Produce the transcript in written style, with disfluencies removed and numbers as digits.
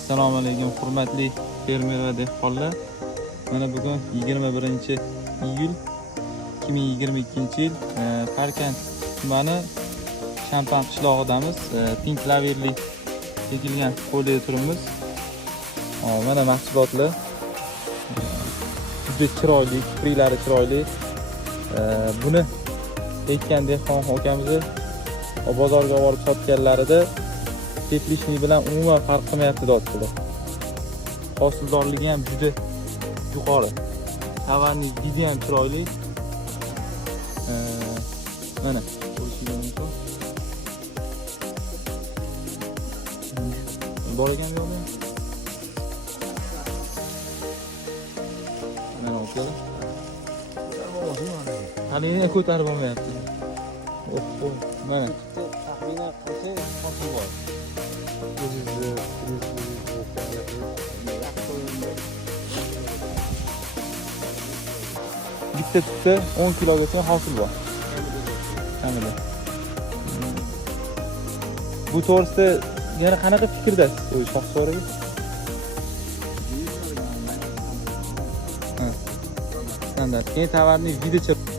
Assalomu alaykum hurmatli fermer va dehqonlar. Mana bugun 21-iyul 2022-yil Parkent tumani Shampan qishlog'idamiz. Tinklaverli ekilgan polda turibmiz. Mana mahsulotlar juda chiroyli, kipriklari chiroyli. Buni ekkan dehqon akamiz bozorga olib sotganlarida teplishlik bilan umuman farq qilmayapti deyaptilar. Hosildorligi ham juda yuqori. Tovarning hidi ham chiroyli. Mana ko'rishingiz mumkin. Bor ekan yo'qmi? Mana o'tadi. Hali ko'tarib olmayapti. Mana taxminan qancha hosil bor? bitta tutsa 10 kilogacha hosil bor. Kamida. Bu to'g'risida yana qanaqa fikrdasiz? O'y Shohso'raga? Standart. Keyin tovarning hidi chiqdi.